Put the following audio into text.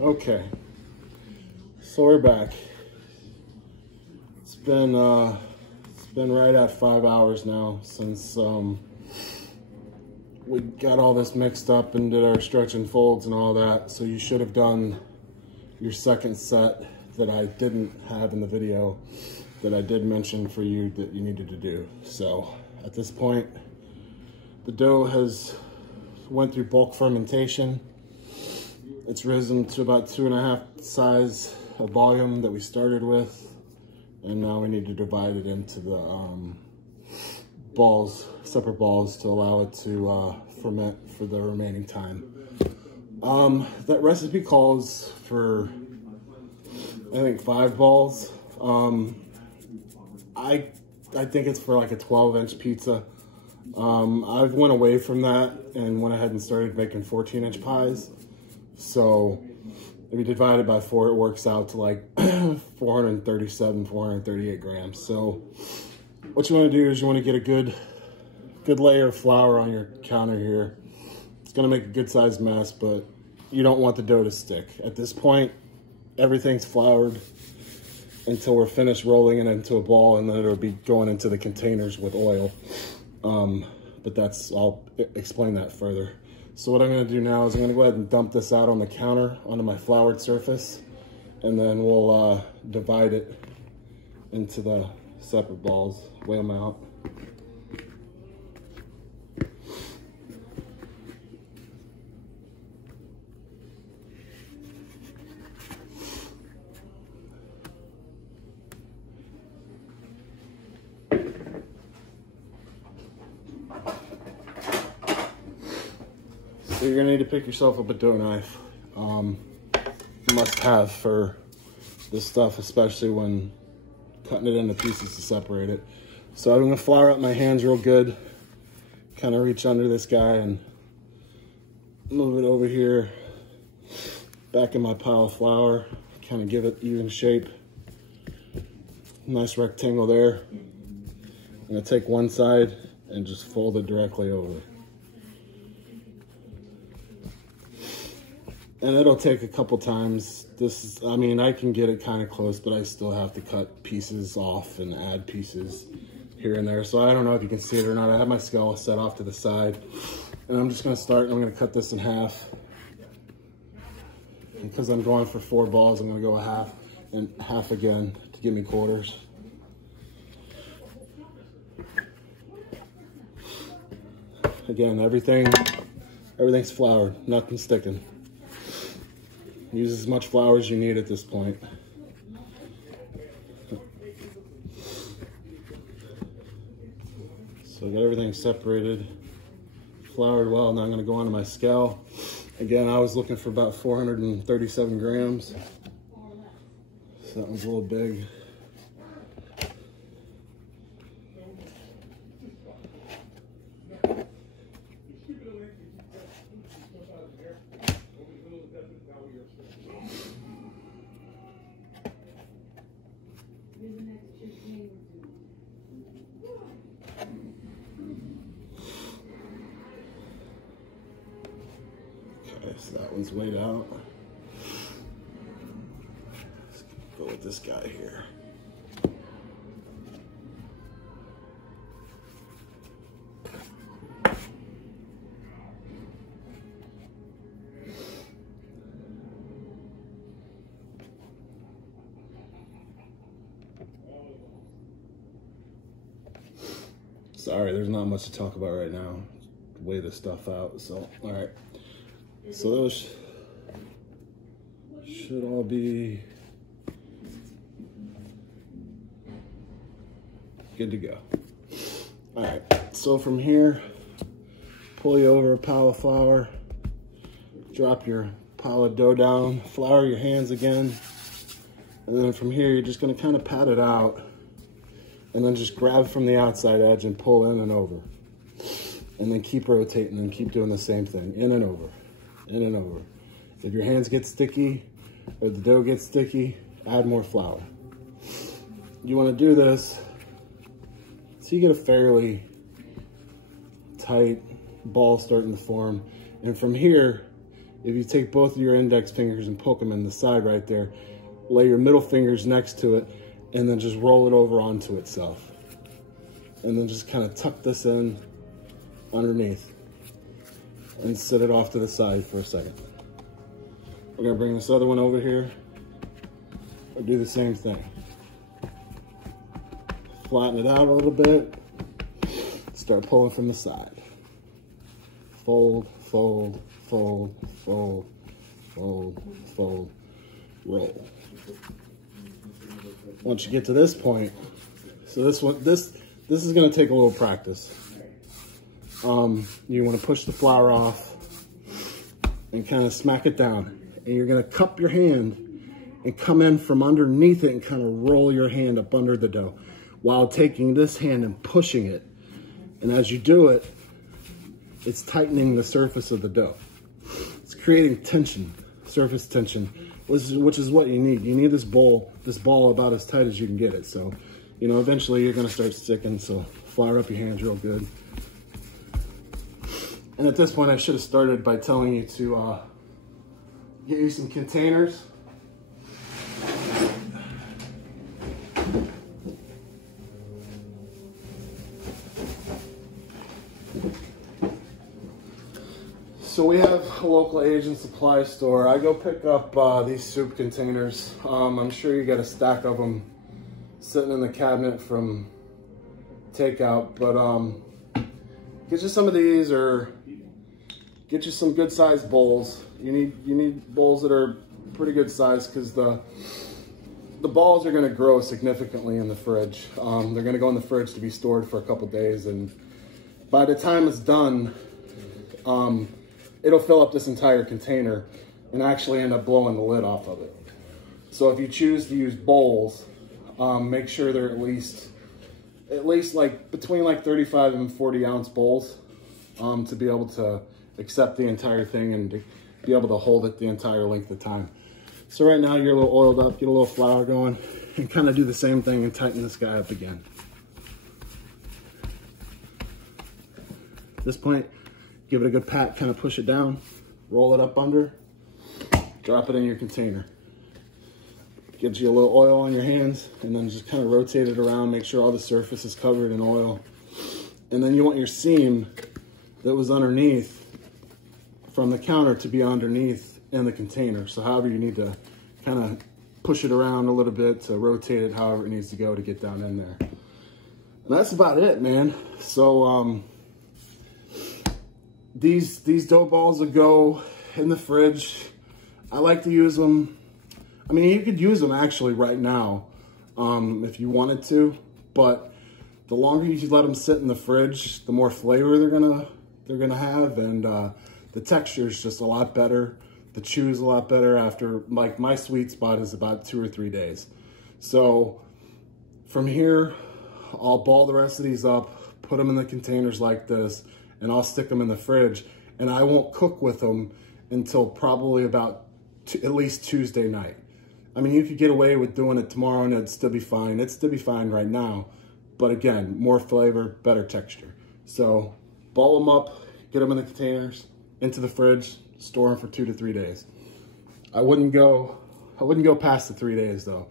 Okay, so we're back. It's been right at 5 hours now since we got all this mixed up and did our stretch and folds and all that. So you should have done your second set that I didn't have in the video that I did mention for you that you needed to do. So at this point, the dough has went through bulk fermentation. It's risen to about 2.5 size of volume that we started with. And now we need to divide it into the balls, separate balls, to allow it to ferment for the remaining time. That recipe calls for, I think, 5 balls. I think it's for like a 12-inch pizza. I've went away from that and went ahead and started making 14-inch pies. So if you divide it by 4, it works out to like 437, 438 grams. So what you want to do is you want to get a good layer of flour on your counter here. It's going to make a good sized mess, but you don't want the dough to stick. At this point, everything's floured until we're finished rolling it into a ball, and then it'll be going into the containers with oil. But I'll explain that further. So what I'm going to do now is I'm going to go ahead and dump this out on the counter onto my floured surface, and then we'll divide it into the separate balls, weigh them out. So you're gonna need to pick yourself up a dough knife. Must have for this stuff, especially when cutting it into pieces to separate it. So I'm gonna flour up my hands real good, kind of reach under this guy and move it over here, back in my pile of flour, kind of give it even shape. Nice rectangle there. I'm gonna take one side and just fold it directly over. And it'll take a couple times. I mean, I can get it kind of close, but I still have to cut pieces off and add pieces here and there. So I don't know if you can see it or not. I have my scale set off to the side. And I'm just gonna start, and I'm gonna cut this in half. Because I'm going for 4 balls, I'm gonna go a half and half again to give me quarters. Again, everything's floured, nothing sticking. Use as much flour as you need at this point. So I got everything separated, floured well. Now I'm gonna go onto my scale. Again, I was looking for about 437 grams. So that one's a little big. Okay, so that one's weighed out. Let's go with this guy here. Sorry, there's not much to talk about right now. Weigh this stuff out, so, all right. So those should all be good to go. All right, so from here, pull you over a pile of flour, drop your pile of dough down, flour your hands again, and then from here, you're just gonna kind of pat it out, and then just grab from the outside edge and pull in and over. And then keep rotating and keep doing the same thing, in and over, in and over. If your hands get sticky or the dough gets sticky, add more flour. You wanna do this so you get a fairly tight ball starting to form. And from here, if you take both of your index fingers and poke them in the side right there, lay your middle fingers next to it, and then just roll it over onto itself. And then just kind of tuck this in underneath and set it off to the side for a second. We're gonna bring this other one over here and do the same thing. Flatten it out a little bit, start pulling from the side. Fold, fold, fold, fold, fold, fold, roll. Once you get to this point, so this is going to take a little practice. You want to push the flour off and kind of smack it down, and you're going to cup your hand and come in from underneath it and kind of roll your hand up under the dough while taking this hand and pushing it. And as you do it, it's tightening the surface of the dough. It's creating tension, surface tension, which is what you need. You need this ball about as tight as you can get it. So, you know, eventually you're gonna start sticking, so flour up your hands real good. And at this point, I should have started by telling you to get you some containers. So we have a local Asian supply store. I go pick up these soup containers. I'm sure you got a stack of them sitting in the cabinet from takeout, but get you some of these, or get you some good sized bowls. You need bowls that are pretty good size, because the balls are going to grow significantly in the fridge. They're going to go in the fridge to be stored for a couple days, and by the time it's done, it'll fill up this entire container and actually end up blowing the lid off of it. So if you choose to use bowls, make sure they're at least like between like 35 and 40 ounce bowls, to be able to accept the entire thing and to be able to hold it the entire length of time. So right now you're a little oiled up, get a little flour going, and kind of do the same thing and tighten this guy up again. At this point, give it a good pat, kind of push it down, roll it up under, drop it in your container. Gives you a little oil on your hands, and then just kind of rotate it around, make sure all the surface is covered in oil. And then you want your seam that was underneath from the counter to be underneath in the container. So however you need to kind of push it around a little bit to rotate it however it needs to go to get down in there. And that's about it, man. So these dough balls will go in the fridge. I like to use them. I mean, you could use them actually right now if you wanted to, but the longer you let them sit in the fridge, the more flavor they're gonna have, and the texture is just a lot better. The chew is a lot better after, like, my sweet spot is about 2 or 3 days. So from here, I'll ball the rest of these up, put them in the containers like this, and I'll stick them in the fridge, and I won't cook with them until probably about at least Tuesday night. I mean, you could get away with doing it tomorrow and it'd still be fine. It'd still be fine right now, but again, more flavor, better texture. So ball them up, get them in the containers, into the fridge, store them for 2 to 3 days. I wouldn't go past the 3 days though.